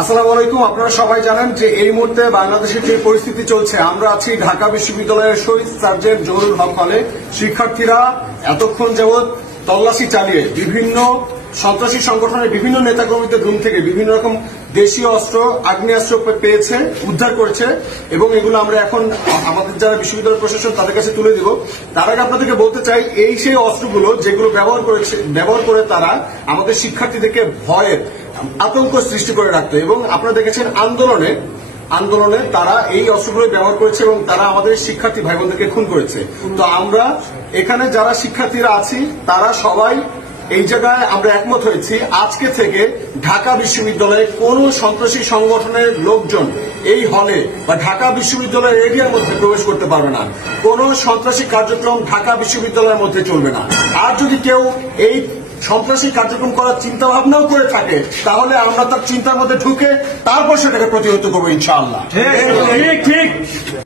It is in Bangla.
আসসালামু আলাইকুম। আপনারা সবাই জানেন যে এই মুহূর্তে বাংলাদেশের যে পরিস্থিতি চলছে, আমরা আছি ঢাকা বিশ্ববিদ্যালয়ের শহীদ সার্জেন্ট জহুরুল হক হলে। শিক্ষার্থীরা এতক্ষণ যাবৎ তল্লাশি চালিয়ে বিভিন্ন সন্ত্রাসী সংগঠনের বিভিন্ন নেতাকর্মীদের রুম থেকে বিভিন্ন রকম দেশীয় অস্ত্র, আগ্নেয়াস্ত্র পেয়েছে, উদ্ধার করেছে এবং এগুলো আমরা এখন আমাদের যারা বিশ্ববিদ্যালয় প্রশাসন তাদের কাছে তুলে দিব। তার আগে আপনাদেরকে বলতে চাই, এই সেই অস্ত্রগুলো যেগুলো ব্যবহার করে তারা আমাদের শিক্ষার্থীদেরকে ভয়ের আতঙ্ক সৃষ্টি করে রাখতো এবং আপনারা দেখেছেন আন্দোলনে তারা এই অস্ত্রগুলো ব্যবহার করেছে এবং তারা আমাদের শিক্ষার্থী ভাই বোনদেরকে খুন করেছে। তো আমরা এখানে যারা শিক্ষার্থীরা আছি তারা সবাই এই জায়গায় আমরা একমত হয়েছি, আজকে থেকে ঢাকা বিশ্ববিদ্যালয়ে কোন সন্ত্রাসী সংগঠনের লোকজন এই হলে বা ঢাকা বিশ্ববিদ্যালয়ের এরিয়ার মধ্যে প্রবেশ করতে পারবে না। কোন সন্ত্রাসী কার্যক্রম ঢাকা বিশ্ববিদ্যালয়ের মধ্যে চলবে না। আর যদি কেউ এই সন্ত্রাসী কার্যক্রম করার চিন্তা ভাবনাও করে থাকে তাহলে আমরা তার চিন্তার মধ্যে ঢুকে তারপর সেটাকে প্রতিহত করবো ইনশাআল্লাহ। ঠিক।